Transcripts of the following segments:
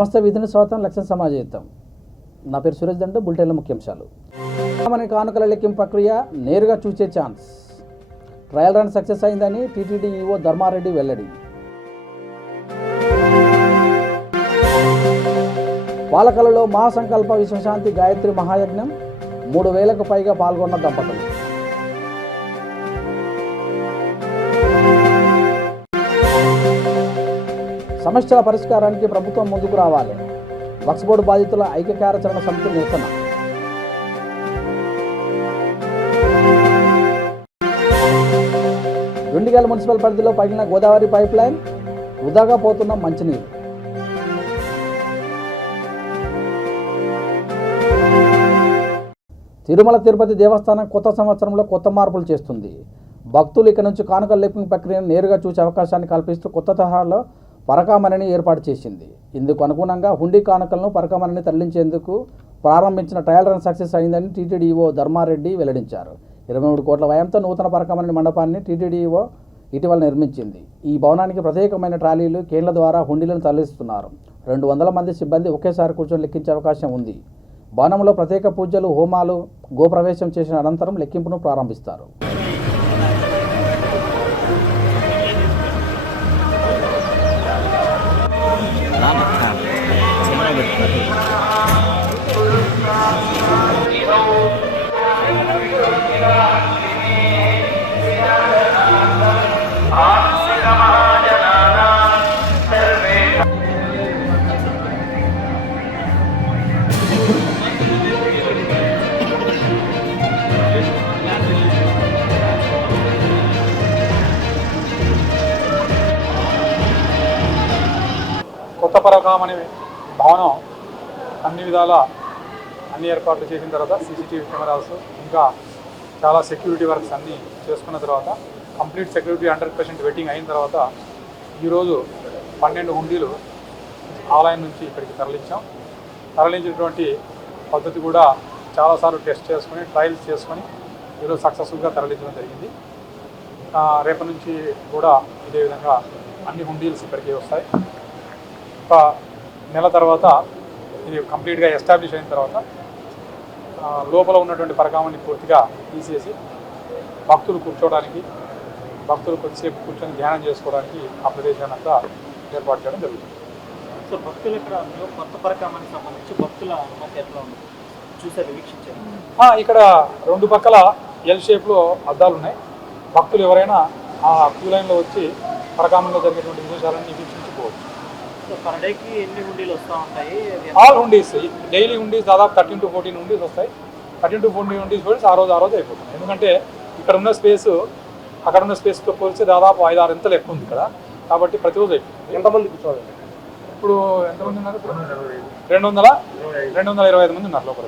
నమస్తే విధిని స్వాగతం లక్ష్యం సమాజయుతం. నా పేరు సురేష్ దండు. బులెటిన్ల ముఖ్యాంశాలు. మన కానుకల లెక్కింపు ప్రక్రియ నేరుగా చూసే ఛాన్స్. ట్రయల్ రన్ సక్సెస్ అయిందని టీటీడీ ఈవో ధర్మారెడ్డి వెల్లడి. పాలకలలో మహాసంకల్ప విశ్వశాంతి గాయత్రి మహాయజ్ఞం 3000కు పైగా పాల్గొన్న దంపతులు. సమస్యల పరిష్కారానికి ప్రభుత్వం ముందుకు రావాలి. వక్ఫ్ బోర్డు బాధితుల ఐక్య కార్యాచరణ సమితి నిరసన. దుండిగల్ మున్సిపల్ పరిధిలో పగిలిన గోదావరి పైప్ లైన్, వృధాగా పోతున్న మంచినీరు. తిరుమల తిరుపతి దేవస్థానం కొత్త సంవత్సరంలో కొత్త మార్పులు చేస్తుంది. భక్తులు ఇక నుంచి కానుకల లెక్కింపు ప్రక్రియను నేరుగా చూసే అవకాశాన్ని కల్పిస్తూ కొత్త తరహాలో పరకామణిని ఏర్పాటు చేసింది. ఇందుకు అనుగుణంగా హుండీ కానుకలను పరకామణిని తరలించేందుకు ప్రారంభించిన ట్రయల్ రన్ సక్సెస్ అయిందని టీటీడీ ఈవో ధర్మారెడ్డి వెల్లడించారు. 23 కోట్ల వ్యయంతో నూతన పరకామణి మండపాన్ని టీటీడీ ఈవో ఇటీవల నిర్మించింది. ఈ భవనానికి ప్రత్యేకమైన ట్రాలీలు, కేన్ల ద్వారా హుండీలను తరలిస్తున్నారు. 200 మంది సిబ్బంది ఒకేసారి కూర్చొని లెక్కించే అవకాశం ఉంది. భవనంలో ప్రత్యేక పూజలు, హోమాలు, గోప్రవేశం చేసిన అనంతరం లెక్కింపును ప్రారంభిస్తారు. కొత్త పరకామణి భవనం అన్ని విధాల అన్ని ఏర్పాట్లు చేసిన తర్వాత సీసీటీవీ కెమెరాస్, ఇంకా చాలా సెక్యూరిటీ వర్క్స్ అన్నీ చేసుకున్న తర్వాత కంప్లీట్ సెక్యూరిటీ 100% వెట్టింగ్ అయిన తర్వాత ఈరోజు 12 హుండీలు ఆలయం నుంచి ఇక్కడికి తరలించినటువంటి పద్ధతి కూడా చాలాసార్లు టెస్ట్ చేసుకుని, ట్రయల్స్ చేసుకొని ఈరోజు సక్సెస్ఫుల్గా తరలించడం జరిగింది. రేపటి నుంచి కూడా ఇదే విధంగా అన్ని హుండీల్స్ ఇక్కడికి వస్తాయి. ఒక నెల తర్వాత ఇది కంప్లీట్గా ఎస్టాబ్లిష్ అయిన తర్వాత లోపల ఉన్నటువంటి పరకామణి పూర్తిగా తీసేసి భక్తులు కూర్చోవడానికి, భక్తులు కొద్దిసేపు కూర్చొని ధ్యానం చేసుకోవడానికి ఆ ప్రదేశాన్ని అంతా ఏర్పాటు చేయడం జరుగుతుంది. సో భక్తులు ఇక్కడ కొత్త పరకామణికి సంబంధించి భక్తుల అనుమతి ఎట్లా ఉంది చూసారు, వీక్షించారు? ఇక్కడ 2 పక్కల ఎల్ షేప్లో అద్దాలు ఉన్నాయి. భక్తులు ఎవరైనా ఆ క్యూ లైన్లో వచ్చి పరకామణిలో జరిగేటువంటి విశేషాలన్నీ వీక్షించుకోవచ్చు. పర్ డేకి ఎన్ని హుండీలు వస్తూ ఉంటాయి? ఆల్ హుండీస్, డైలీ హుండీస్ దాదాపు 13 to 14 హుండీస్ వస్తాయి. 13 to 14 హుండీస్ కూడా ఆ రోజు అయిపోతుంది. ఎందుకంటే ఇక్కడ ఉన్న స్పేస్ అక్కడ ఉన్న స్పేస్తో పోలిస్తే దాదాపు 5-6 ఇంతలు ఎక్కువ ఉంది ఇక్కడ. కాబట్టి ప్రతిరోజు అయిపోతుంది. ఎంతమంది కూర్చోవాలి? ఇప్పుడు ఎంతమంది ఉన్నారు? 225 మంది ఉన్నారు లోపల.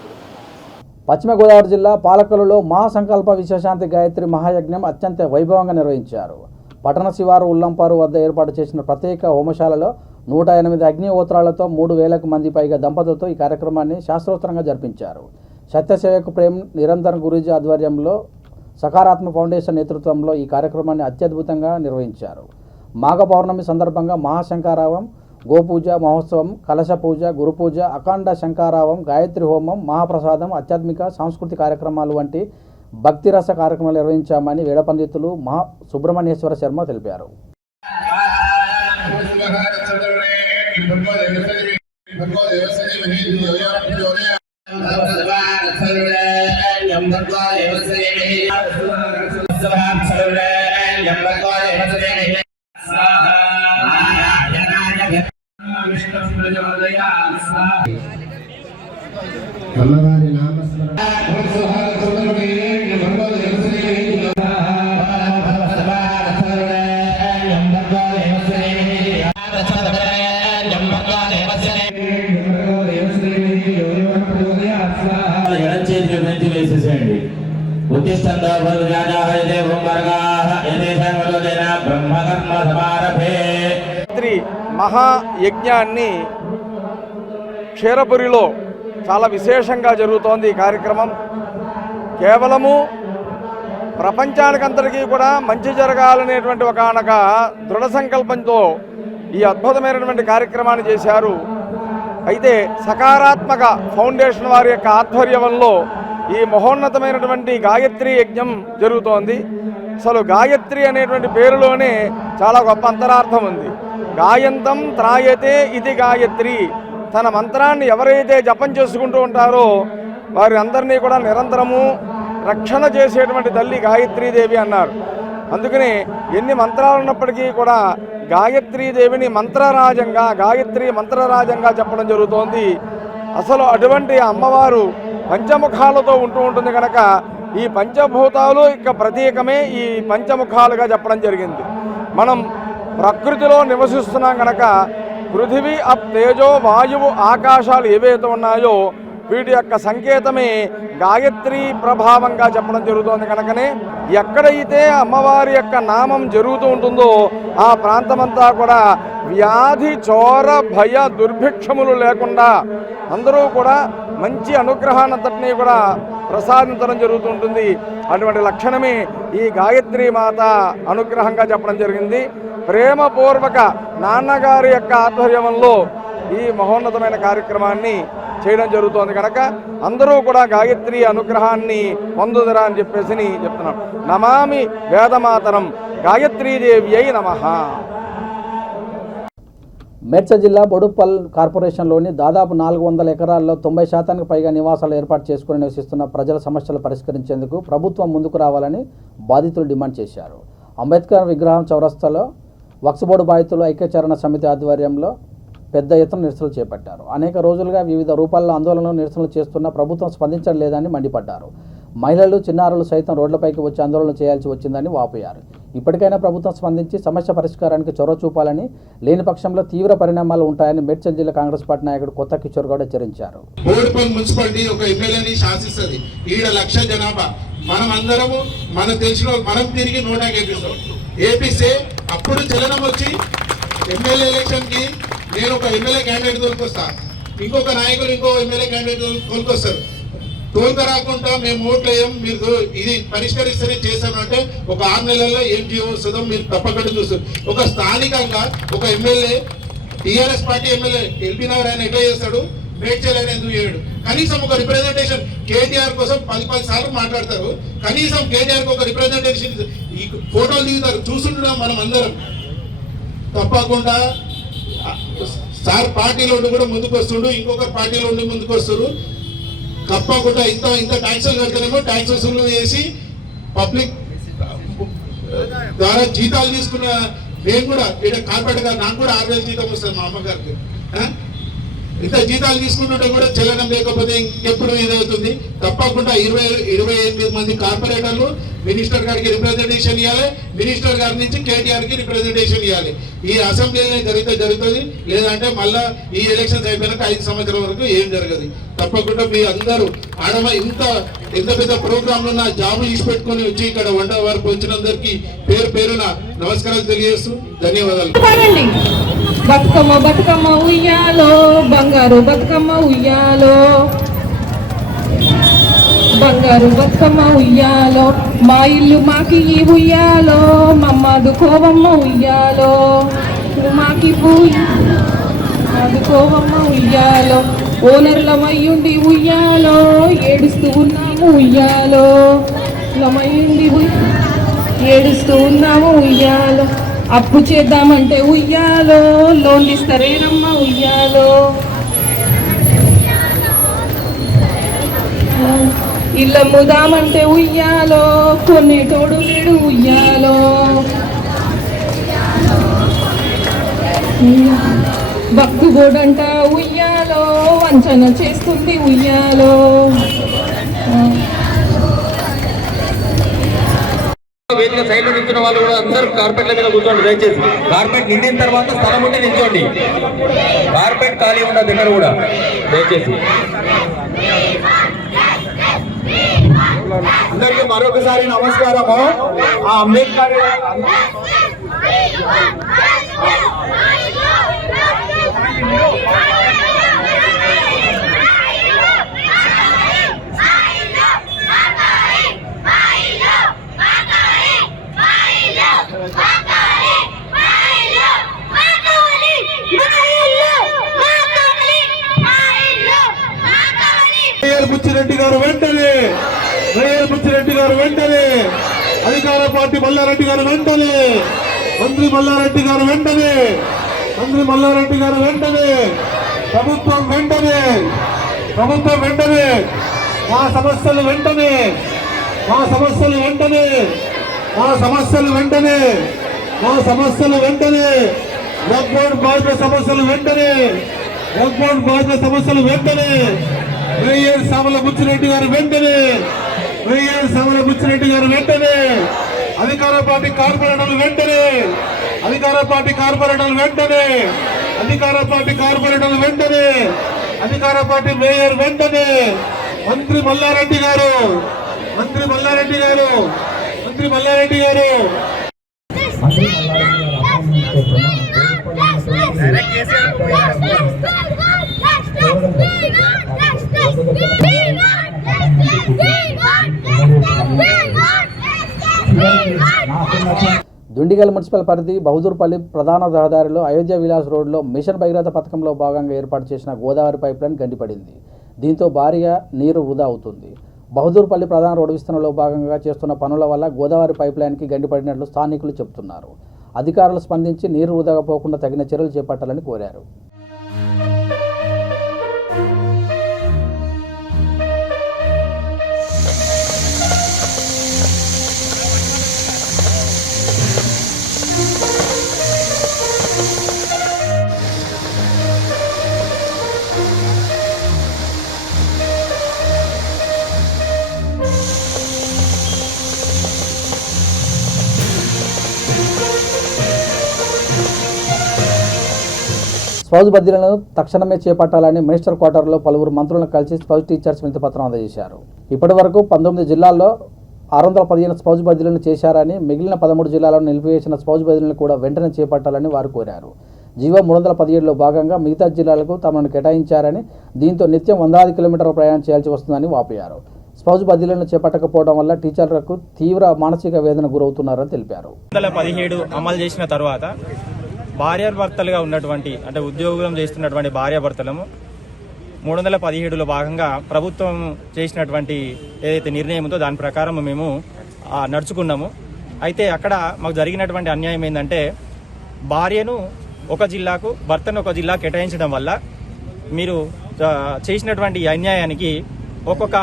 పశ్చిమ గోదావరి జిల్లా పాలకొల్లులో మహాసంకల్ప విశ్వశాంతి గాయత్రి మహాయజ్ఞం అత్యంత వైభవంగా నిర్వహించారు. పట్టణ శివారు ఉల్లంపారు వద్ద ఏర్పాటు చేసిన ప్రత్యేక హోమశాలలో 108 అగ్నిహోత్రాలతో 3000కు మంది పైగా దంపతులతో ఈ కార్యక్రమాన్ని శాస్త్రోత్తరంగా జరిపించారు. సత్యసేవకు ప్రేమ్ నిరంతరం గురూజీ ఆధ్వర్యంలో సకారాత్మక ఫౌండేషన్ నేతృత్వంలో ఈ కార్యక్రమాన్ని అత్యద్భుతంగా నిర్వహించారు. మాఘ పౌర్ణమి సందర్భంగా మహాశంకారావం, గోపూజ మహోత్సవం, కలశ పూజ, గురుపూజ, అఖండ శంకారావం, గాయత్రి హోమం, మహాప్రసాదం, ఆధ్యాత్మిక సాంస్కృతిక కార్యక్రమాలు వంటి భక్తిరస కార్యక్రమాలు నిర్వహించామని వేద పండితులు సుబ్రహ్మణ్యేశ్వర శర్మ తెలిపారు. అమ్మవారి నామస్మరణ వేసేసేయండి. మహాయజ్ఞాన్ని క్షీరపురిలో చాలా విశేషంగా జరుగుతోంది. ఈ కార్యక్రమం కేవలము ప్రపంచానికంతటికీ కూడా మంచి జరగాలనేటువంటి ఒకనొక దృఢ సంకల్పంతో ఈ అద్భుతమైనటువంటి కార్యక్రమాన్ని చేశారు. అయితే సకారాత్మక ఫౌండేషన్ వారి యొక్క ఆధ్వర్యంలో ఈ మహోన్నతమైనటువంటి గాయత్రి యజ్ఞం జరుగుతోంది. అసలు గాయత్రి అనేటువంటి పేరులోనే చాలా గొప్ప అంతరార్థం ఉంది. గాయంతం త్రాయతే ఇది గాయత్రి. తన మంత్రాన్ని ఎవరైతే జపం చేసుకుంటూ ఉంటారో వారి అందరినీ కూడా నిరంతరము రక్షణ చేసేటువంటి తల్లి గాయత్రీదేవి అన్నారు. అందుకని ఎన్ని మంత్రాలు ఉన్నప్పటికీ కూడా గాయత్రీదేవిని గాయత్రి మంత్రరాజంగా చెప్పడం జరుగుతోంది. అసలు అటువంటి అమ్మవారు పంచముఖాలతో ఉంటూ ఉంటుంది కనుక ఈ పంచభూతాలు ఇక ప్రతీకమే ఈ పంచముఖాలుగా చెప్పడం జరిగింది. మనం ప్రకృతిలో నివసిస్తున్నాం కనుక పృథివీ అప్ తేజో వాయువు ఆకాశాలు ఏవైతే ఉన్నాయో వీటి యొక్క సంకేతమే గాయత్రి ప్రభావంగా చెప్పడం జరుగుతోంది. కనుకనే ఎక్కడైతే అమ్మవారి యొక్క నామం జరుగుతూ ఉంటుందో ఆ ప్రాంతమంతా కూడా వ్యాధి చోర భయ దుర్భిక్షములు లేకుండా అందరూ కూడా మంచి అనుగ్రహాన్నంతటినీ కూడా ప్రసాదించడం జరుగుతుంటుంది. అటువంటి లక్షణమే ఈ గాయత్రి మాత అనుగ్రహంగా చెప్పడం జరిగింది. ప్రేమపూర్వక నాన్నగారి యొక్క ఆధ్వర్యంలో ఈ మహోన్నతమైన కార్యక్రమాన్ని చేయడం జరుగుతోంది కనుక అందరూ కూడా గాయత్రి అనుగ్రహాన్ని పొందుదరా అని చెప్పేసి చెప్తున్నాం. నమామి వేదమాతరం గాయత్రీదేవి అయి నమః. మేడ్చల్ జిల్లా బొడుప్పల్ కార్పొరేషన్లోని దాదాపు 400 ఎకరాల్లో 90% పైగా నివాసాలు ఏర్పాటు చేసుకుని నివసిస్తున్న ప్రజల సమస్యలు పరిష్కరించేందుకు ప్రభుత్వం ముందుకు రావాలని బాధితులు డిమాండ్ చేశారు. అంబేద్కర్ విగ్రహం చౌరస్తాలో వక్ఫ్ బోర్డు బాధితులు ఐక్యచరణ సమితి ఆధ్వర్యంలో పెద్ద ఎత్తున నిరసనలు చేపట్టారు. అనేక రోజులుగా వివిధ రూపాల్లో ఆందోళనలు నిరసనలు చేస్తున్న ప్రభుత్వం స్పందించడం లేదని మండిపడ్డారు. మహిళలు చిన్నారులు సైతం రోడ్లపైకి వచ్చి ఆందోళన చేయాల్సి వచ్చిందని వాపోయారు. ఇప్పటికైనా ప్రభుత్వం స్పందించి సమస్య పరిష్కారానికి చొరవ చూపాలని, లేని పక్షంలో తీవ్ర పరిణామాలు ఉంటాయని మేడ్చల్ జిల్లా కాంగ్రెస్ పార్టీ నాయకుడు కొత్త కిషోర్ గౌడ్ హెచ్చరించారు. బోర్డుపల్లి మున్సిపాలిటీ ఒక ఎమ్మెల్యేని శాసిస్తుంది. 7 లక్షల జనాభా. మనం అందరము మనకు తెలిసిన మనం తిరిగి నోటా గెలిపిస్తాం. ఏపీసే అప్పుడు చలనం వచ్చి ఎమ్మెల్యే ఎలక్షన్ కి నేను ఒక ఎమ్మెల్యే క్యాండిడేట్ తోలుకొస్తా, ఇంకొక నాయకులు ఇంకో ఎమ్మెల్యే క్యాండిడేట్ తోలుకొస్తారు. తోలుక రాకుండా మేము ఓట్లు వేయం, మీరు ఇది పరిష్కరిస్తేనే చేస్తామంటే ఒక 6 నెలల్లో ఏం వస్తుందో మీరు తప్పకుండా చూస్తారు. ఒక స్థానికంగా ఒక MLA TRS party MLA LB Nagar ఆయన ఎట్లా చేస్తాడు, మేడ్చల్ ఆయన ఎందుకు చేయడు? కనీసం ఒక రిప్రజెంటేషన్ కేటీఆర్ కోసం 10 సార్లు మాట్లాడతారు. కనీసం కేటీఆర్ ఒక రిప్రజెంటేషన్ ఈ ఫోటోలు దిగుతారు, చూస్తుంటున్నాం మనం అందరం. తప్పకుండా సార్ పార్టీలో ఉండి కూడా ముందుకు వస్తుండు, ఇంకొక పార్టీలో ఉండి ముందుకు వస్తారు. తప్పకుండా ఇంత ట్యాక్సులు కడితేనేమో ట్యాక్స్ వసూలు చేసి పబ్లిక్ ద్వారా జీతాలు తీసుకున్న నేను కూడా ఇక్కడ కార్పొరేట్గా నాకు కూడా 6,000 జీతం వస్తుంది మా అమ్మగారికి. ఇంత జీతాలు తీసుకుంటుంటే కూడా చెల్లడం లేకపోతే ఇంకెప్పుడు ఇదవుతుంది. తప్పకుండా 28 మంది కార్పొరేటర్లు మినిస్టర్ గారికి రిప్రజెంటేషన్ ఇవ్వాలి, మినిస్టర్ గారి నుంచి కేటీఆర్కి రిప్రజెంటేషన్ ఇవ్వాలి. ఈ అసెంబ్లీలో జరుగుతుంది, లేదంటే మళ్ళా ఈ ఎలక్షన్స్ అయిపోయినాక 5 సంవత్సరాల వరకు ఏం జరగదు. తప్పకుండా మీ అందరూ ఎంత పెద్ద ప్రోగ్రాంలో నా జాబులు ఇచ్చిపెట్టుకొని వచ్చి ఇక్కడ వంట వరకు వచ్చినందరికీ పేరున నమస్కారాలు తెలియజేస్తూ ధన్యవాదాలు. బతుకమ్మ బతుకమ్మ ఉయ్యాలో, బంగారు బతుకమ్మ ఉయ్యాలో, బంగారు బతుకమ్మ ఉయ్యాలో, మా ఇల్లు మాకి ఉయ్యాలో, మమ్మదు కోవమ్మ ఉయ్యాలో, మాకి కోవమ్మ ఉయ్యాలో, ఓనర్లమయ్యుండి ఉయ్యాలో, ఏడుస్తూ ఉన్నాము ఉయ్యాలో, లమయ్యుండి ఏడుస్తూ ఉన్నాము ఉయ్యాలో, అప్పు చేద్దామంటే ఉయ్యాలో, లోన్లు ఇస్తారేనమ్మ ఉయ్యాలో, ఇళ్ళ ముదామంటే ఉయ్యాలో, కొనేటోడు లేడు ఉయ్యాలో, భక్తు బోడంట ఉయ్యాలో, వంచన చేస్తుంది ఉయ్యాలో. వేదిక సైడ్ లో నిల్చున్న వాళ్ళు కూడా అందరూ కార్పెట్ల మీద కూర్చోండి. దయచేసి కార్పెట్ నిండిన తర్వాత స్థలం ఉంటే నిల్చోండి. కార్పెట్ ఖాళీ ఉన్న దగ్గర కూడా దయచేసి. అందరికీ మరొకసారి నమస్కారము. ఆ అంబేద్కర్ బుచ్చిరెడ్డి గారు వెంటనే, మేయర్ బుచ్చిరెడ్డి గారు వెంటనే, అధికార పార్టీ మల్లారెడ్డి గారు వెంటనే, మంత్రి మల్లారెడ్డి గారు వెంటనే, మంత్రి మల్లారెడ్డి గారు వెంటనే, ప్రభుత్వం వెంటనే, ప్రభుత్వం వెంటనే, మా సమస్యలు వెంటనే, మా సమస్యలు వెంటనే, మా సమస్యలు వెంటనే, మా సమస్యలు వెంటనే, లాక్డౌన్ బాధిత సమస్యలు వెంటనే, లాక్డౌన్ బాధిత సమస్యలు వెంటనే, మేయర్ సామల బుచ్చిరెడ్డి గారు వెంటనే, మేయర్ సామల బుచ్చిరెడ్డి గారు వెంటనే, అధికార పార్టీ కార్పొరేటర్లు వెంటనే, అధికార పార్టీ కార్పొరేటర్లు వెంటనే, అధికార పార్టీ కార్పొరేటర్లు వెంటనే, అధికార పార్టీ మేయర్ వెంటనే, మంత్రి మల్లారెడ్డి గారు, మంత్రి మల్లారెడ్డి గారు, మంత్రి మల్లారెడ్డి గారు. దుండిగల్ మున్సిపల్ పరిధి బహదూర్పల్లి ప్రధాన రహదారిలో అయోధ్య విలాస్ రోడ్లో మిషన్ భగీరథ పథకంలో భాగంగా ఏర్పాటు చేసిన గోదావరి పైప్లైన్ గండిపడింది. దీంతో భారీగా నీరు వృధా అవుతుంది. బహదూర్పల్లి ప్రధాన రోడ్డు విస్తరణలో భాగంగా చేస్తున్న పనుల వల్ల గోదావరి పైప్లైన్కి గండిపడినట్లు స్థానికులు చెబుతున్నారు. అధికారులు స్పందించి నీరు వృధాగా పోకుండా తగిన చర్యలు చేపట్టాలని కోరారు. స్పౌజ్ బదిలీలను తక్షణమే చేపట్టాలని మినిస్టర్ క్వార్టర్లో పలువురు మంత్రులను కలిసి స్పౌజ్ టీచర్స్ వినతిపత్రం అందజేశారు. ఇప్పటి వరకు 19 జిల్లాల్లో 615 స్పౌజ్ బదిలీలను చేశారని, మిగిలిన 13 జిల్లాలను నిలిపివేసిన స్పౌజ్ బదిలీలను కూడా వెంటనే చేపట్టాలని వారు కోరారు. జీవో 317లో భాగంగా మిగతా జిల్లాలకు తమను కేటాయించారని, దీంతో నిత్యం 100 కిలోమీటర్ల ప్రయాణం చేయాల్సి వస్తుందని వాపోయారు. స్పౌజ్ బదిలీలను చేపట్టకపోవడం వల్ల టీచర్లకు తీవ్ర మానసిక వేదన గురవుతున్నారని తెలిపారు. 17 అమలు చేసిన తర్వాత భార్యాభర్తలుగా ఉన్నటువంటి అంటే ఉద్యోగం చేస్తున్నటువంటి భార్యాభర్తలము 317లో భాగంగా ప్రభుత్వం చేసినటువంటి ఏదైతే నిర్ణయం ఉందో దాని ప్రకారం మేము నడుచుకున్నాము. అయితే అక్కడ మాకు జరిగినటువంటి అన్యాయం ఏంటంటే భార్యను ఒక జిల్లాకు భర్తను ఒక జిల్లా కేటాయించడం వల్ల మీరు చేసినటువంటి అన్యాయానికి ఒక్కొక్క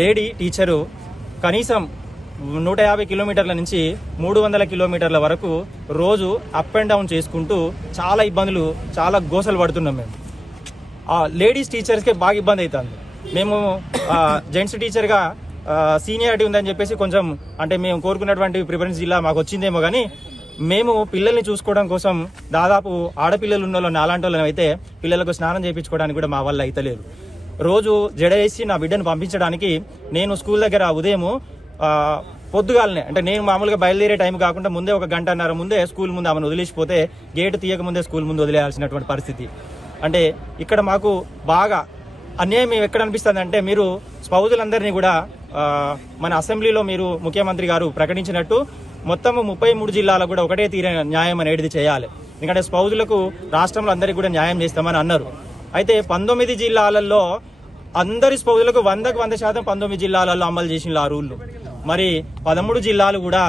లేడీ టీచరు కనీసం 150 కిలోమీటర్ల నుంచి 300 కిలోమీటర్ల వరకు రోజు అప్ అండ్ డౌన్ చేసుకుంటూ చాలా ఇబ్బందులు, చాలా గోసలు పడుతున్నాం. మేము లేడీస్ టీచర్స్కే బాగా ఇబ్బంది అవుతుంది. మేము జెంట్స్ టీచర్గా సీనియారిటీ ఉందని చెప్పేసి కొంచెం అంటే మేము కోరుకున్నటువంటి ప్రిఫరెన్స్ జిల్లా మాకు వచ్చిందేమో కానీ మేము పిల్లల్ని చూసుకోవడం కోసం దాదాపు ఆడపిల్లలు ఉన్న వాళ్ళు అలాంటి వాళ్ళని అయితే పిల్లలకు స్నానం చేయించుకోవడానికి కూడా మా వల్ల అయితలేదు. రోజు జడేసి నా బిడ్డను పంపించడానికి నేను స్కూల్ దగ్గర ఉదయము పొద్దుగాలనే అంటే నేను మామూలుగా బయలుదేరే టైం కాకుండా ముందే 1 గంటన్నర ముందే స్కూల్ ముందు ఆమెను వదిలేసిపోతే గేటు తీయక ముందే స్కూల్ ముందు వదిలేయాల్సినటువంటి పరిస్థితి. అంటే ఇక్కడ మాకు బాగా అన్యాయం ఎక్కడ అనిపిస్తుంది అంటే మీరు స్పౌజులందరినీ కూడా మన అసెంబ్లీలో మీరు ముఖ్యమంత్రి గారు ప్రకటించినట్టు మొత్తం 33 జిల్లాలకు కూడా ఒకటే తీరే న్యాయం అనేది చేయాలి. ఎందుకంటే స్పౌజులకు రాష్ట్రంలో అందరికీ కూడా న్యాయం చేస్తామని అన్నారు. అయితే 19 జిల్లాలలో అందరి స్పౌజులకు 100% 19 జిల్లాలలో అమలు చేసిన ఆ రూళ్ళు. మరి 13 జిల్లాలు కూడా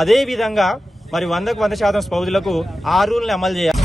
అదే విధంగా మరి 100% స్పౌజులకు ఆ రూల్ని అమలు చేయాలి.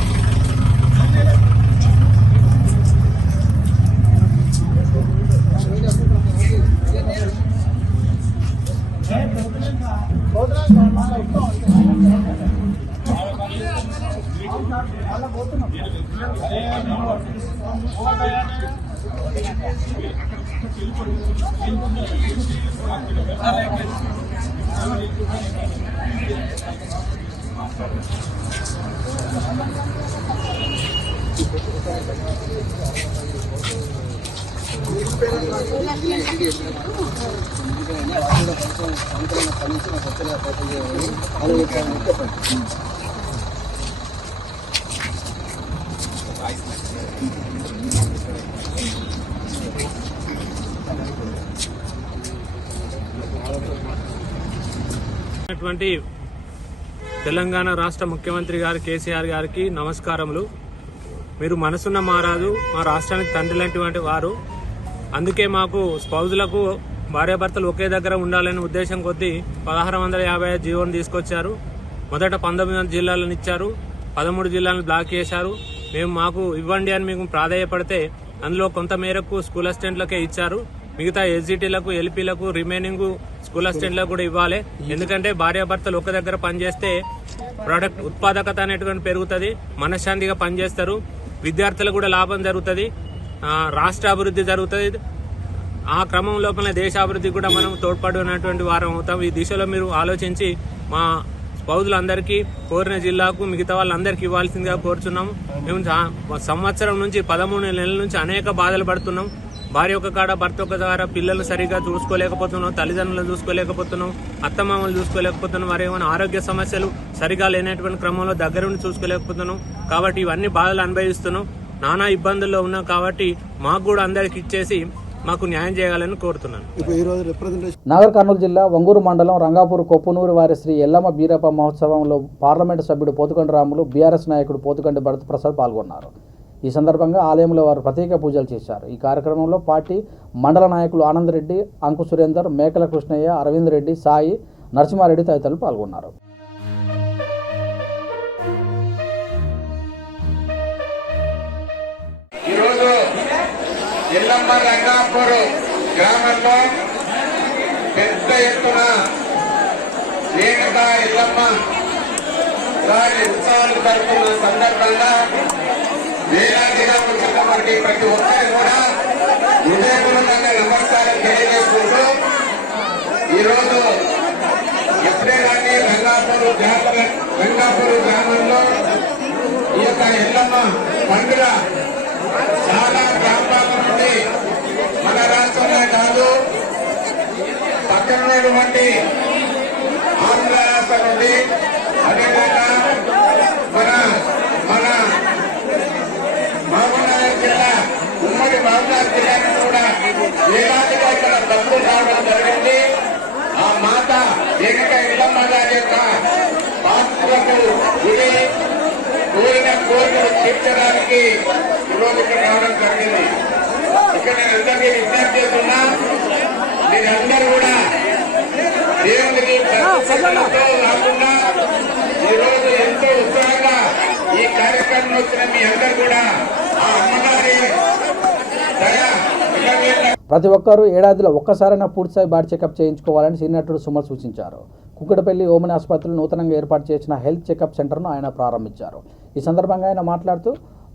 తెలంగాణ రాష్ట్ర ముఖ్యమంత్రి గారు కేసీఆర్ గారికి నమస్కారములు. మీరు మనసున్న మారాదు, మా రాష్ట్రానికి తండ్రి లాంటి వారు. అందుకే మాకు స్పౌజులకు భార్యాభర్తలు ఒకే దగ్గర ఉండాలనే ఉద్దేశం కొద్దీ 1655 జీవోని తీసుకొచ్చారు. మొదట 19 జిల్లాలను ఇచ్చారు, 13 జిల్లాలను బ్లాక్ చేశారు. మేము మాకు ఇవ్వండి అని మేము ప్రాధాయపడితే అందులో కొంత మేరకు స్కూల్ అసిస్టెంట్లకే ఇచ్చారు. మిగతా ఎస్జిటీలకు, ఎల్పీలకు, రిమైనింగ్ స్కూల్ అసిస్టెంట్లకు కూడా ఇవ్వాలి. ఎందుకంటే భార్యాభర్తలు ఒక దగ్గర పనిచేస్తే ప్రొడక్ట్ ఉత్పాదకత అనేటువంటి పెరుగుతుంది, మనశ్శాంతిగా పనిచేస్తారు, విద్యార్థులకు కూడా లాభం జరుగుతుంది, రాష్ట్ర అభివృద్ధి జరుగుతుంది. ఆ క్రమం లోపల దేశాభివృద్ధి కూడా మనం తోడ్పడినటువంటి వారం అవుతాం. ఈ దిశలో మీరు ఆలోచించి మా స్పౌజులందరికీ కోరిన జిల్లాకు మిగతా వాళ్ళందరికీ ఇవ్వాల్సిందిగా కోరుచున్నాము. మేము సంవత్సరం నుంచి 13 నెలల నుంచి అనేక బాధలు పడుతున్నాం. భార్య ఒక కాడ, భర్త ఒక కాడ, పిల్లలు సరిగా చూసుకోలేకపోతున్నాం, తల్లిదండ్రులను చూసుకోలేకపోతున్నాం, అత్తమామలు చూసుకోలేకపోతున్నాం, వారి ఏమైనా ఆరోగ్య సమస్యలు సరిగా లేనటువంటి క్రమంలో దగ్గరుండి చూసుకోలేకపోతున్నాం. కాబట్టి ఇవన్నీ బాధలు అనుభవిస్తున్నాం, నానా ఇబ్బందుల్లో ఉన్నాం. కాబట్టి మాకు కూడా అందరికి ఇచ్చేసి మాకు న్యాయం చేయాలని కోరుతున్నాను. నాగర్ కర్నూలు జిల్లా వంగూరు మండలం రంగాపూర్ కొప్పునూరు వారి శ్రీ ఎల్లమ్మ బీరప్ప మహోత్సవంలో పార్లమెంటు సభ్యుడు పోతుకండి రాములు, బీఆర్ఎస్ నాయకుడు పోతుకండి భరత్ ప్రసాద్ పాల్గొన్నారు. ఈ సందర్భంగా ఆలయంలో వారు ప్రత్యేక పూజలు చేశారు. ఈ కార్యక్రమంలో పార్టీ మండల నాయకులు ఆనందరెడ్డి, అంకు సురేందర్, మేకల కృష్ణయ్య, అరవింద్ రెడ్డి, సాయి, నరసింహారెడ్డి తదితరులు పాల్గొన్నారు. ఈరోజు ఎల్లమ్మ రంగాపూర్ గ్రామంలో పెద్ద ఎత్తున రేణుకా ఎల్లమ్మ దాని ఉత్సవాలు జరుపుతున్న సందర్భంగా వేలాదిగా ఉన్నటువంటి ప్రతి ఒక్కరు కూడా హృదయపూర్వకంగా నమస్కారం తెలియజేసుకుంటూ ఈరోజు ఎప్పుడే కానీ రంగాపూర్ గ్రామంలో ఈ యొక్క ఎల్లమ్మ పండుగ చాలా ప్రాంతాల నుండి మన రాష్ట్రంలో కాదు పక్కనటువంటి ఆంధ్ర రాష్ట్రం నుండి అదేవిధంగా మన మహబూబ్నగర్ జిల్లా, ఉమ్మడి మహబూబ్నగర్ జిల్లా నుంచి కూడా వేలాదిగా ఇక్కడ భక్తులు రావడం జరిగింది. ఆ మాత రేణుకా ఎల్లమ్మ గారి యొక్క పాత్రకు గుడి కోరిన కోరికలు తీర్చడానికి ఈరోజు ఇక్కడ రావడం జరిగింది. ఇక్కడ నేను అందరికీ విజ్ఞప్తి చేస్తున్నా, మీరందరూ కూడా దేవునికి రాకుండా ఈరోజు ఎంతో ఉత్సాహంగా ఈ కార్యక్రమం వచ్చిన మీ అందరూ కూడా ఆ అమ్మగారి ప్రతి ఒక్కరూ ఏడాదిలో ఒక్కసారైనా పూర్తిస్థాయి బాడీ చెకప్ చేయించుకోవాలని సీనియర్ నటుడు సుమల్ సూచించారు. కుక్కడపల్లి ఓమని ఆసుపత్రిలో నూతనంగా ఏర్పాటు చేసిన హెల్త్ చెకప్ సెంటర్ను ఆయన ప్రారంభించారు. ఈ సందర్భంగా ఆయన మాట్లాడుతూ,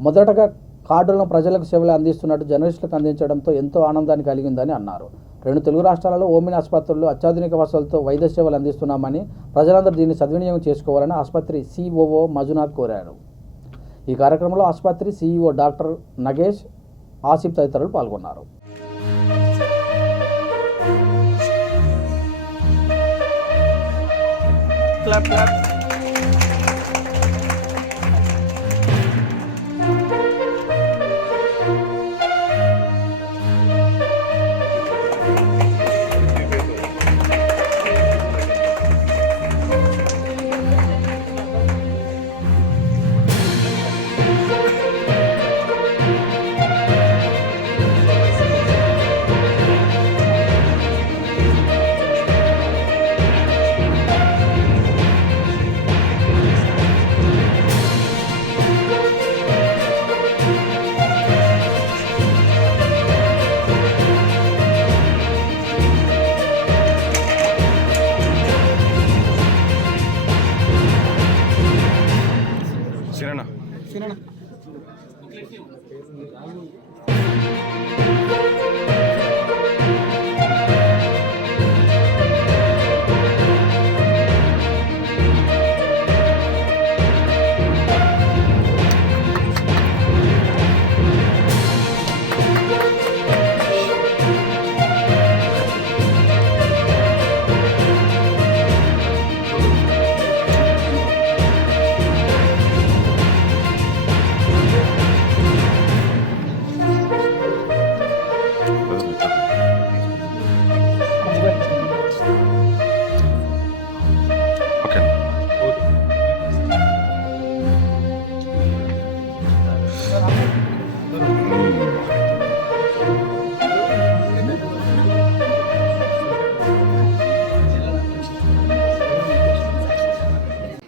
మొదటగా కార్డులను ప్రజలకు సేవలు అందిస్తున్నట్టు జర్నలిస్టులకు అందించడంతో ఎంతో ఆనందాన్ని కలిగిందని అన్నారు. 2 తెలుగు రాష్ట్రాలలో ఓమిని ఆసుపత్రుల్లో అత్యాధునిక వసతులతో వైద్య సేవలు అందిస్తున్నామని, ప్రజలందరూ దీన్ని సద్వినియోగం చేసుకోవాలని ఆసుపత్రి సిఓఓ మజునాథ్ కోరారు. ఈ కార్యక్రమంలో ఆసుపత్రి సిఇఓ డాక్టర్ నగేష్, ఆసిఫ్ తదితరులు పాల్గొన్నారు.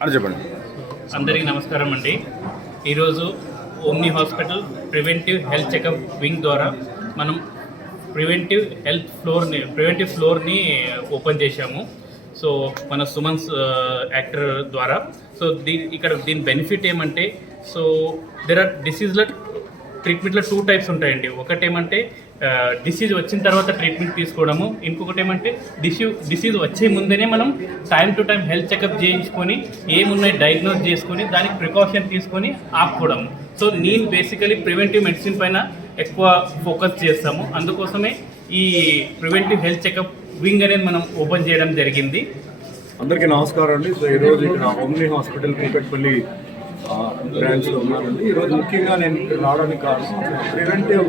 అని చెప్పండి. అందరికీ నమస్కారం అండి. ఈరోజు omni hospital preventive health checkup wing ద్వారా మనం ప్రివెంటివ్ ఫ్లోర్ని ఓపెన్ చేశాము. సో మన సుమన్స్ యాక్టర్ ద్వారా. సో దీని బెనిఫిట్ ఏమంటే, సో దెర్ ఆర్ డిసీజ్ల ట్రీట్మెంట్లో 2 టైప్స్ ఉంటాయండి. ఒకటేమంటే డిసీజ్ వచ్చిన తర్వాత ట్రీట్మెంట్ తీసుకోవడము, ఇంకొకటి ఏమంటే డిసీజ్ వచ్చే ముందేనే మనం time to time health checkup చేయించుకొని ఏమున్నాయి డయాగ్నోజ్ చేసుకొని దానికి ప్రికాషన్ తీసుకొని ఆపుకోవడము. సో నేను బేసికలీ ప్రివెంటివ్ మెడిసిన్ పైన ఎక్కువ ఫోకస్ చేస్తాము. అందుకోసమే ఈ ప్రివెంటివ్ హెల్త్ చెకప్ వింగ్ అనేది మనం ఓపెన్ చేయడం జరిగింది. అందరికీ నమస్కారం అండి. సో ఈరోజు ఇక్కడ ఓమ్ని హాస్పిటల్ కూకట్పల్లి బ్రాంచ్లో ఉన్నానండి. ఈరోజు ముఖ్యంగా నేను ఇక్కడ రావడానికి కారణం ప్రివెంటివ్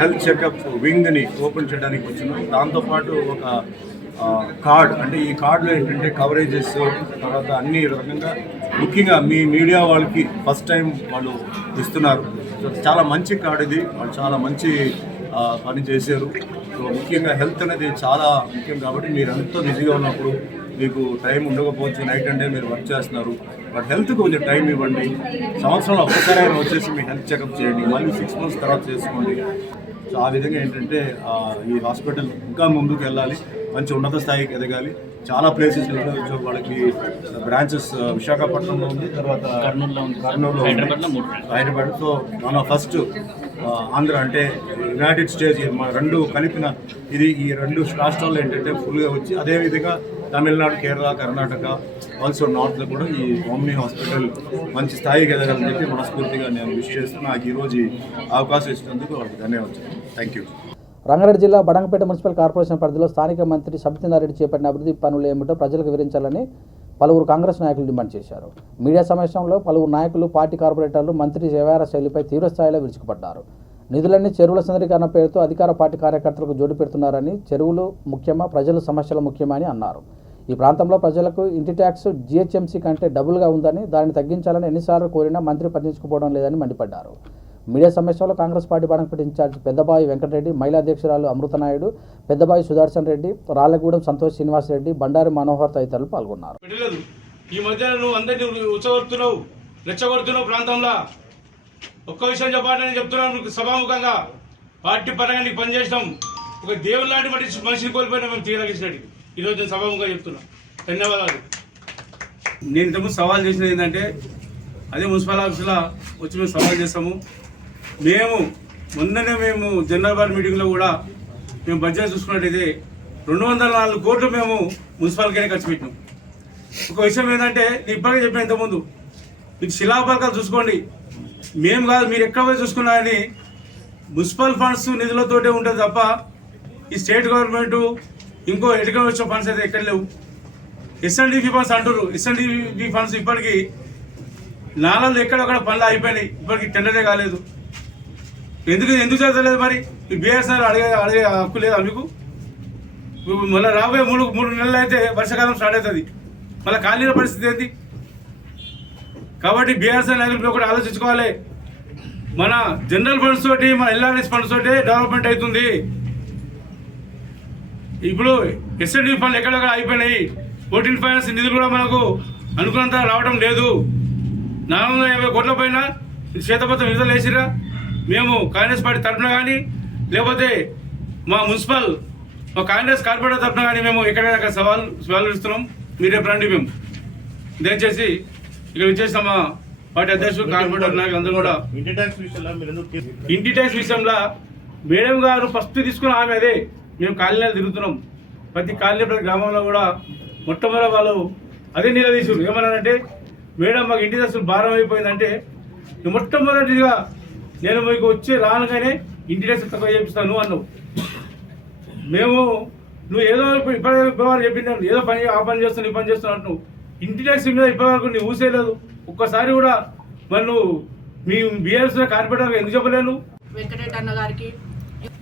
హెల్త్ చెకప్ వింగ్ని ఓపెన్ చేయడానికి వచ్చినాం. దాంతోపాటు ఒక కార్డ్, అంటే ఈ కార్డులో ఏంటంటే కవరేజెస్, తర్వాత అన్ని రకంగా ముఖ్యంగా మీ మీడియా వాళ్ళకి ఫస్ట్ టైం వాళ్ళు ఇస్తున్నారు. సో చాలా మంచి కార్డు ఇది, వాళ్ళు చాలా మంచి పని చేశారు. సో ముఖ్యంగా హెల్త్ అనేది చాలా ముఖ్యం కాబట్టి మీరు ఎంతో బిజీగా ఉన్నప్పుడు మీకు టైం ఉండకపోవచ్చు, నైట్ అంటే మీరు వర్క్ చేస్తున్నారు, బట్ హెల్త్కి కొంచెం టైం ఇవ్వండి. సంవత్సరంలో ఒక్కసారి అయినా వచ్చేసి మీ హెల్త్ చెకప్ చేయండి, మళ్ళీ 6 months తర్వాత చేసుకోండి. సో ఆ విధంగా ఏంటంటే ఈ హాస్పిటల్ ఇంకా ముందుకు వెళ్ళాలి, మంచి ఉన్నత స్థాయికి ఎదగాలి. చాలా ప్లేసెస్ వాళ్ళకి బ్రాంచెస్ విశాఖపట్నంలో ఉంది, తర్వాత కర్నూలులో హైదరాబాద్. సో మన ఫస్ట్ ఆంధ్ర అంటే యునైటెడ్ స్టేట్స్ మన 2 కలిపిన ఇది, ఈ 2 రాష్ట్రాల్లో ఏంటంటే ఫుల్గా వచ్చి, అదేవిధంగా తమిళనాడు, కేరళ, కర్ణాటక, ఆల్సో నార్త్లో కూడా ఈ ఓమ్ని హాస్పిటల్ మంచి స్థాయికి ఎదగాలని చెప్పి మనస్ఫూర్తిగా నేను విష్ చేస్తున్నాను. నాకు ఈరోజు అవకాశం ఇచ్చినందుకు వాళ్ళకి ధన్యవాదాలు. Thank you. రంగారెడ్డి జిల్లా బడంగపేట మున్సిపల్ కార్పొరేషన్ పరిధిలో స్థానిక మంత్రి సబితారెడ్డి చేపట్టిన అభివృద్ధి పనులు ఏమిటో ప్రజలకు వివరించాలని పలువురు కాంగ్రెస్ నాయకులు డిమాండ్ చేశారు. మీడియా సమావేశంలో పలువురు నాయకులు, పార్టీ కార్పొరేటర్లు మంత్రి వ్యవహార శైలిపై తీవ్రస్థాయిలో విరుచుకుపడ్డారు. నిధులన్నీ చెరువుల సందరీకరణ పేరుతో అధికార పార్టీ కార్యకర్తలకు జోడు పెడుతున్నారని, చెరువులు ముఖ్యమా, ప్రజల సమస్యలు ముఖ్యమని అన్నారు. ఈ ప్రాంతంలో ప్రజలకు ఇంటి ట్యాక్స్ జీహెచ్ఎంసీ కంటే డబుల్గా ఉందని, దాన్ని తగ్గించాలని ఎన్నిసార్లు కోరినా మంత్రి పట్టించుకోవడం లేదని మండిపడ్డారు. మీడియా సమావేశంలో కాంగ్రెస్ పార్టీ బడంగపేట ఇన్ఛార్జ్ పెద్దబాయి వెంకటరెడ్డి, మహిళా అధ్యక్షురాలు అమృతనాయుడు, పెద్దబాయి సుదర్శన్ రెడ్డి, రాళ్లగూడెం సంతోష్ శ్రీనివాస్ రెడ్డి, బండారి మనోహర్ తదితరులు పాల్గొన్నారు. ఈ మధ్య నువ్వు అందరినీ ఉచ్చగొడుతున్నావు, రెచ్చగొడుతున్నావు ప్రాంతంలో. ఒక్క విషయం చెప్పాలని చెప్తున్నాను సభాముఖంగా, పార్టీ పరంగా నీకు పనిచేసినాం, ఒక దేవుని లాంటి మనిషిని కోల్పోయినా మేము తీరగించినట్టు ఈరోజు నేను సభాముఖంగా చెప్తున్నా. ధన్యవాదాలు. నేను ఇంతకుముందు సవాల్ చేసినది ఏంటంటే, అదే మున్సిపల్ ఆఫీసులో వచ్చి మేము సవాల్ చేస్తాము. మొన్ననే మేము జనరల్ బాడీ మీటింగ్లో కూడా మేము బడ్జెట్ చూసుకున్నట్టయితే 204 కోట్లు మేము మున్సిపాలిటీనే ఖర్చు పెట్టినాం. ఒక విషయం ఏంటంటే, నేను ఇప్పటికే చెప్పిన ఇంతకుముందు, మీకు శిలాఫలకాలు చూసుకోండి, మేము కాదు మీరు ఎక్కడ పోయి చూసుకున్నా కానీ మున్సిపల్ ఫండ్స్ నిధులతోటే ఉంటుంది తప్ప ఈ స్టేట్ గవర్నమెంట్ ఇంకో ఎడ్యుకేషన్ వచ్చే ఫండ్స్ అయితే ఎక్కడ లేవు. ఎస్ఎన్డిపి ఫండ్స్ అంటారు, ఎస్ఎన్డిపి ఫండ్స్ ఇప్పటికీ నాలుగు ఎక్కడొక్కడ పనులు అయిపోయినాయి, ఇప్పటికి టెండరే కాలేదు. ఎందుకు చేస్తలేదు మరి? ఈ బీఎస్ఆర్ అడిగే హక్కు లేదా మీకు? మళ్ళీ రాబోయే మూడు నెలలు అయితే వర్షాకాలం స్టార్ట్ అవుతుంది, మళ్ళీ ఖాళీల పరిస్థితి ఏంటి? కాబట్టి బీఆర్ఎస్ నాయకులు కూడా ఆలోచించుకోవాలి. మన జనరల్ ఫండ్స్ తోటి, మన ఎల్ఆర్ఎస్ ఫండ్స్ తోటి డెవలప్మెంట్ అవుతుంది. ఇప్పుడు ఎస్ఎన్డి ఫండ్లు ఎక్కడెక్కడ అయిపోయినాయి, 14 ఫైనాన్స్ నిధులు కూడా మనకు అనుకున్నంత రావడం లేదు. 450 కోట్ల పైన శ్వేతపత్రం విడుదల చేసిరా. మేము కాంగ్రెస్ పార్టీ తరఫున కానీ, లేకపోతే మా కాంగ్రెస్ కార్పొరేటర్ తరఫున కానీ మేము ఎక్కడెక్కడ సవాల్ ఇస్తున్నాం. మీరే రండి, మేము దయచేసి ఇక్కడ వచ్చేసిన మా పార్టీ అధ్యక్షుడు, కార్పొరేటర్ నాయకులు అందరూ కూడా ఇంటి ట్యాక్స్ విషయంలో మేడం గారు ఫస్ట్ తీసుకున్న ఆమె అదే. మేము కాలనీలు తిరుగుతున్నాం, ప్రతి గ్రామంలో కూడా మొట్టమొదటి వాళ్ళు అదే నిలదీశారు. ఏమన్నారంటే, మేడం మాకు ఇంటి ట్యాక్స్ భారం అయిపోయిందంటే, మొట్టమొదటిగా నేను మీకు వచ్చి రానుగానే ఇంటి ట్యాక్స్ తక్కువ చేపిస్తాను అన్నావు. నువ్వు ఏదో ఇప్పటివరకు చెప్పింది, ఏదో ఆ పని చేస్తున్నావు, ఈ పని చేస్తున్నావు అంటున్నావు. ఇంటి ట్యాక్స్ మీద ఇప్పటివరకు నువ్వు ఊసేయలేదు ఒక్కసారి కూడా. మరి నువ్వు మీ బీఆర్ఎస్ కార్పొరేటర్ ఎందుకు చెప్పలేను? వెంకటరెడ్డి అన్న గారికి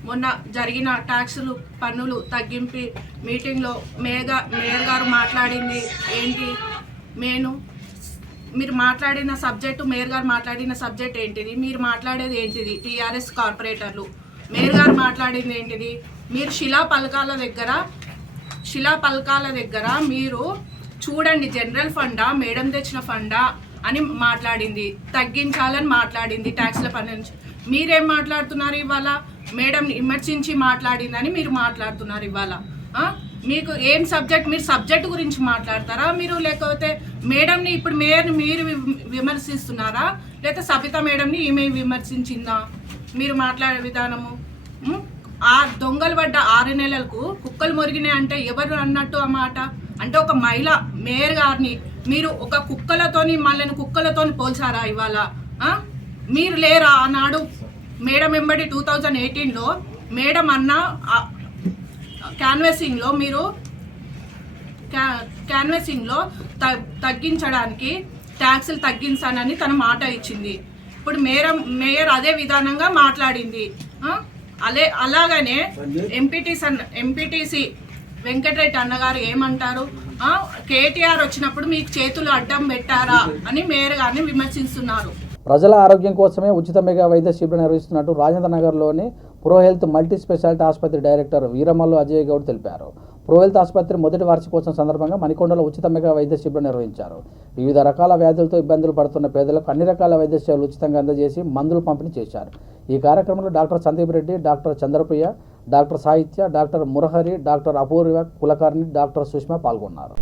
మొన్న జరిగిన ట్యాక్సులు పన్నులు తగ్గింపు మీటింగ్లో మేయర్ గారు మాట్లాడింది ఏంటి? మీరు మాట్లాడిన సబ్జెక్టు, మేయర్ గారు మాట్లాడిన సబ్జెక్ట్ ఏంటిది? మీరు మాట్లాడేది ఏంటిది? టీఆర్ఎస్ కార్పొరేటర్లు. మేయర్ గారు మాట్లాడింది ఏంటిది? మీరు శిలా పలకాల దగ్గర మీరు చూడండి జనరల్ ఫండా మేడం తెచ్చిన ఫండా అని మాట్లాడింది, తగ్గించాలని మాట్లాడింది ట్యాక్స్ల పని నుంచి. మీరేం మాట్లాడుతున్నారు ఇవాళ? మేడం విమర్శించి మాట్లాడిందని మీరు మాట్లాడుతున్నారు ఇవాళ. మీకు ఏం సబ్జెక్ట్, మీరు సబ్జెక్ట్ గురించి మాట్లాడతారా మీరు, లేకపోతే మేడంని ఇప్పుడు మేయర్ని మీరు విమర్శిస్తున్నారా, లేకపోతే సబితా మేడంని ఈమె విమర్శించిందా? మీరు మాట్లాడే విధానము ఆ దొంగలు పడ్డ 6 నెలలకు కుక్కలు మొరిగినాయి అంటే ఎవరు అన్నట్టు ఆ మాట? అంటే ఒక మహిళ మేయర్ గారిని మీరు ఒక కుక్కలతోని మళ్ళీ కుక్కలతోని పోల్చారా ఇవాళ? మీరు లేరా ఆనాడు మేడం వెంబడి 2018లో మేడం అన్న క్యాన్వాసింగ్లో మీరు క్యాన్వాసింగ్లో తగ్గించడానికి ట్యాక్సులు తగ్గించానని తన మాట ఇచ్చింది. ఇప్పుడు మేయర్ అదే విధానంగా మాట్లాడింది. అలాగనే ఎంపీటీసీ వెంకటరెడ్డి అన్నగారు ఏమంటారు? కేటీఆర్ వచ్చినప్పుడు మీకు చేతులు అడ్డం పెట్టారా అని మేయర్ గారిని విమర్శిస్తున్నారు. ప్రజల ఆరోగ్యం కోసమే ఉచిత మెగా వైద్య శిబిరం నిర్వహిస్తున్నట్టు రాజేంద్ర నగర్లోని ప్రో హెల్త్ మల్టీ స్పెషాలిటీ ఆసుపత్రి డైరెక్టర్ వీరమల్లు అజయ్ గౌడ్ తెలిపారు. ప్రో హెల్త్ ఆసుపత్రి మొదటి వార్షికోత్సవం సందర్భంగా మణికొండలో ఉచిత మెగా వైద్య శిబిరం నిర్వహించారు. వివిధ రకాల వ్యాధులతో ఇబ్బందులు పడుతున్న పేదలకు అన్ని రకాల వైద్య సేవలు ఉచితంగా అందజేసి మందులు పంపిణీ చేశారు. ఈ కార్యక్రమంలో doctor Sandeep Reddy, doctor Chandrapriya, doctor Sahitya, doctor Murahari, doctor Apurva Kulkarni, doctor Sushma పాల్గొన్నారు.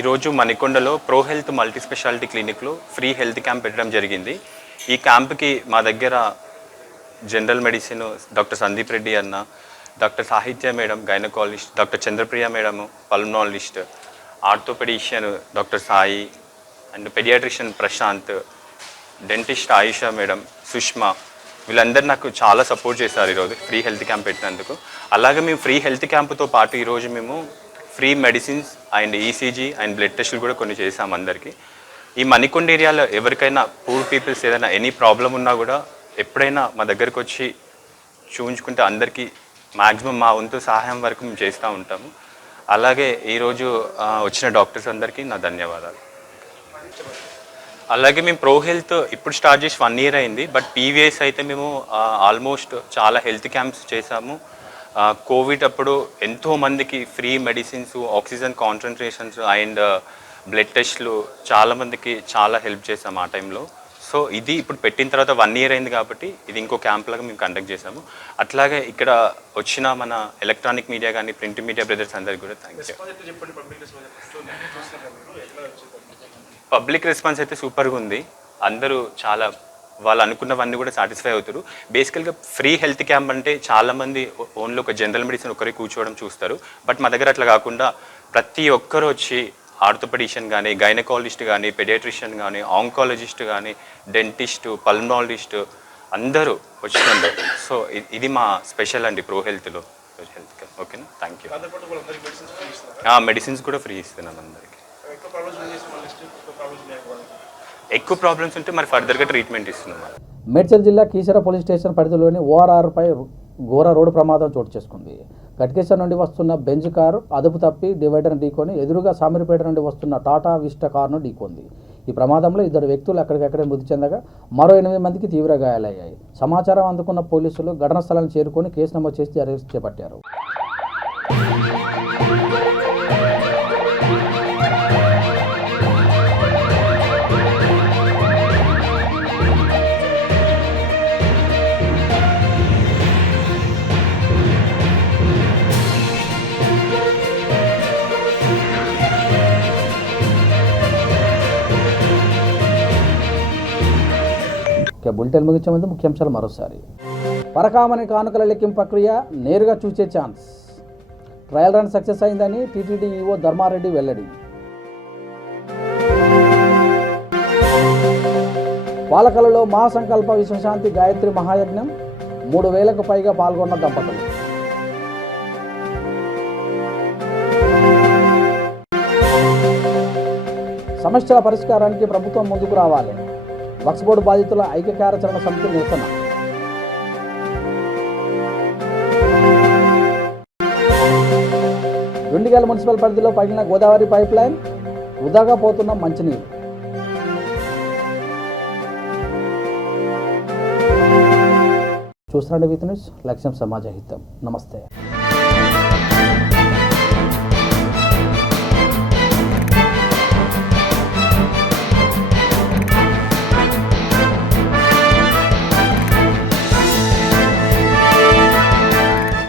ఈరోజు మణికొండలో ప్రో హెల్త్ మల్టీ స్పెషాలిటీ క్లినిక్లో ఫ్రీ హెల్త్ క్యాంప్ పెట్టడం జరిగింది. ఈ క్యాంప్కి మా దగ్గర general medicine doctor Sandeep Reddy అన్న, doctor Sahitya madam gynaecologist, doctor Chandrapriya madam pulmonologist, orthopaedician doctor Sai and paediatrician Prashanth, dentist Ayusha madam, Sushma, వీళ్ళందరూ నాకు చాలా సపోర్ట్ చేశారు ఈరోజు ఫ్రీ హెల్త్ క్యాంప్ పెట్టినందుకు. అలాగే మేము ఫ్రీ హెల్త్ క్యాంప్తో పాటు ఈరోజు మేము free medicines and ECG and blood టెస్టులు కూడా కొన్ని చేసాము అందరికీ. ఈ మణికొండ ఏరియాలో ఎవరికైనా పూర్ పీపుల్స్ ఏదైనా ఎనీ ప్రాబ్లం ఉన్నా కూడా ఎప్పుడైనా మా దగ్గరకు వచ్చి చూపించుకుంటే అందరికీ మ్యాక్సిమం మా వంతు సహాయం వరకు మేము చేస్తూ ఉంటాము. అలాగే ఈరోజు వచ్చిన డాక్టర్స్ అందరికీ నా ధన్యవాదాలు. అలాగే మేము ప్రో హెల్త్ ఇప్పుడు స్టార్ట్ చేసి 1 year అయింది. బట్ ప్రీవియస్ అయితే మేము ఆల్మోస్ట్ చాలా హెల్త్ క్యాంప్స్ చేసాము. కోవిడ్ అప్పుడు ఎంతోమందికి free medicines, oxygen concentrations and blood టెస్ట్లు చాలామందికి చాలా హెల్ప్ చేసాము ఆ టైంలో. సో ఇది ఇప్పుడు పెట్టిన తర్వాత 1 year అయింది కాబట్టి ఇది ఇంకో క్యాంప్ లాగా మేము కండక్ట్ చేసాము. అట్లాగే ఇక్కడ వచ్చిన మన ఎలక్ట్రానిక్ మీడియా కానీ ప్రింట్ మీడియా బ్రదర్స్ అందరికీ కూడా థ్యాంక్ యూ. పబ్లిక్ రెస్పాన్స్ అయితే సూపర్గా ఉంది. అందరూ చాలా వాళ్ళు అనుకున్నవన్నీ కూడా సాటిస్ఫై అవుతారు. బేసికల్గా ఫ్రీ హెల్త్ క్యాంప్ అంటే చాలామంది ఓన్లీ ఒక జనరల్ మెడిసిన్ ఒకరికి కూర్చోవడం చూస్తారు. బట్ మా దగ్గర అట్లా కాకుండా ప్రతి ఒక్కరు వచ్చి ఆర్థోపెడిషియన్ కానీ, గైనకాలజిస్ట్ కానీ, పెడియాట్రిషియన్ కానీ, ఆంకాలజిస్ట్ కానీ, డెంటిస్టు, పల్మనాలజిస్ట్ అందరూ వచ్చినారు. సో ఇది మా స్పెషల్ అండి ప్రో హెల్త్లో హెల్త్ క్యాంప్. ఓకేనా, థ్యాంక్ యూ. మెడిసిన్స్ కూడా ఫ్రీ ఇస్తున్నాం అందరికీ. ఎక్కువ ప్రాబ్లమ్స్ ఉంటే మరి ఫర్దర్గా ట్రీట్మెంట్ ఇస్తున్నాం. మేడ్చల్ జిల్లా కీసర పోలీస్ స్టేషన్ పరిధిలోని ఓఆర్ఆర్పై ఘోర రోడ్డు ప్రమాదం చోటు చేసుకుంది. కట్కేశ్వర నుండి వస్తున్న బెంజ్ కారు అదుపు తప్పి డివైడర్ను ఢీకొని ఎదురుగా సామిరిపేట నుండి వస్తున్న టాటా విస్టా కారును ఢీకొంది. ఈ ప్రమాదంలో 2 వ్యక్తులు అక్కడికక్కడే మృతి చెందగా మరో 8 మందికి తీవ్ర గాయాలయ్యాయి. సమాచారం అందుకున్న పోలీసులు ఘటనా స్థలాన్ని చేరుకొని కేసు నమోదు చేసి అరెస్ట్ చేపట్టారు. బులెటిన్ ముగించే ముందు ముఖ్యాంశాలు మరోసారి. పరకామణి కానుకల లెక్కింపు ప్రక్రియ నేరుగా చూసే ఛాన్స్. ట్రయల్ రన్ సక్సెస్ అయిందని టీటీడీ ఈవో ధర్మారెడ్డి వెల్లడి. పాలకలలో మహాసంకల్ప విశ్వశాంతి గాయత్రి మహాయజ్ఞం 3000కు పైగా పాల్గొన్న దంపతులు. సమస్యల పరిష్కారానికి ప్రభుత్వం ముందుకు రావాలి. వక్ఫ్ బోర్డు బాధితుల ఐక్య కార్యాచరణ సమితి నిరసన. దుండిగల్ మున్సిపల్ పరిధిలో పగిలిన గోదావరి పైప్ లైన్, వృధాగా పోతున్న మంచినీరు. చూస్తున్నాండి వీత్ న్యూస్, లక్ష్యం సమాజ హితం. నమస్తే.